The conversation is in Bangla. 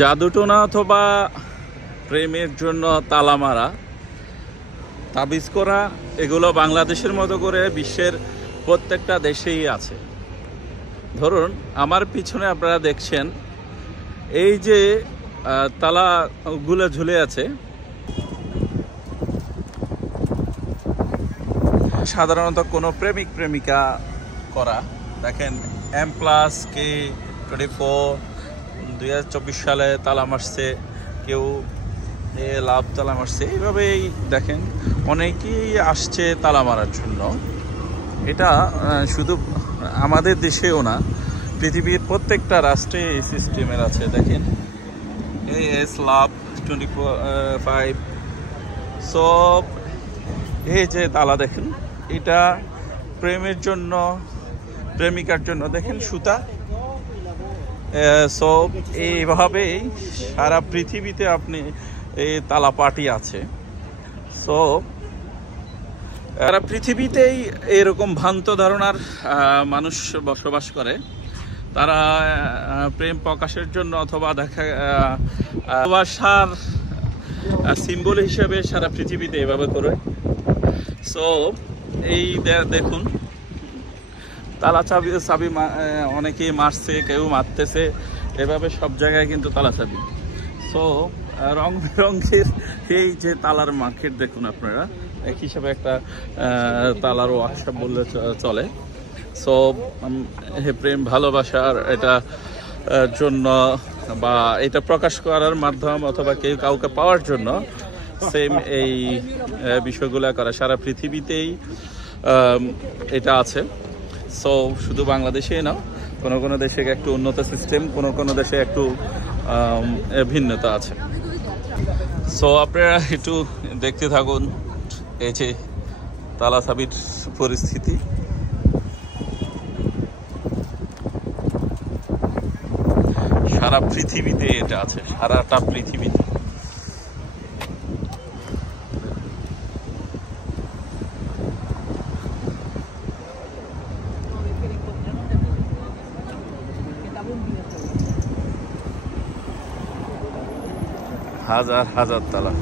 জাদুটোনা অথবা প্রেমের জন্য তালা মারা, তাবিজ করা, এগুলো বাংলাদেশের মতো করে বিশ্বের প্রত্যেকটা দেশেই আছে। ধরুন আমার পিছনে আপনারা দেখছেন এই যে তালাগুলো ঝুলে আছে, সাধারণত কোনো প্রেমিক প্রেমিকা করা। দেখেন M+K24 2024 সালে তালা মারছে, কেউ লাভ তালা মারছে, এইভাবেই দেখেন অনেকেই আসছে তালা মারার জন্য। এটা শুধু আমাদের দেশেও না, পৃথিবীর প্রত্যেকটা রাষ্ট্রে এই সিস্টেমের আছে। দেখেন AS লাভ 25 সব এই যে তালা দেখেন, এটা প্রেমের জন্য, প্রেমিকার জন্য। দেখেন সুতা, সব এইভাবেই সারা পৃথিবীতে আপনি এই তালা পাটি আছে। সো সারা পৃথিবীতেই এরকম ভ্রান্ত ধারণার মানুষ বসবাস করে। তারা প্রেম প্রকাশের জন্য অথবা ভালোবাসার সিম্বল হিসেবে সারা পৃথিবীতে এভাবে করে। সো এই দেখুন তালা চাবি অনেকেই মারছে, কেউ মারতেছে, এভাবে সব জায়গায় কিন্তু তালা চাবি। সো রং বেরঙের এই যে তালার মার্কেট দেখুন আপনারা, এক হিসাবে একটা তালার ওয়ার্কশপ বললে চলে। সো প্রেম ভালোবাসার এটা জন্য বা এটা প্রকাশ করার মাধ্যম অথবা কেউ কাউকে পাওয়ার জন্য সেম এই বিষয়গুলো করা সারা পৃথিবীতেই এটা আছে। সো শুধু বাংলাদেশেই না, কোনো কোনো দেশে একটু উন্নত সিস্টেম, কোনো কোনো দেশে একটু ভিন্নতা আছে। সো আপনারা একটু দেখতে থাকুন এই যে তালা চাবির পরিস্থিতি। সারা পৃথিবীতে এটা আছে, সারাটা পৃথিবীতে। হাজার হাজার তালা।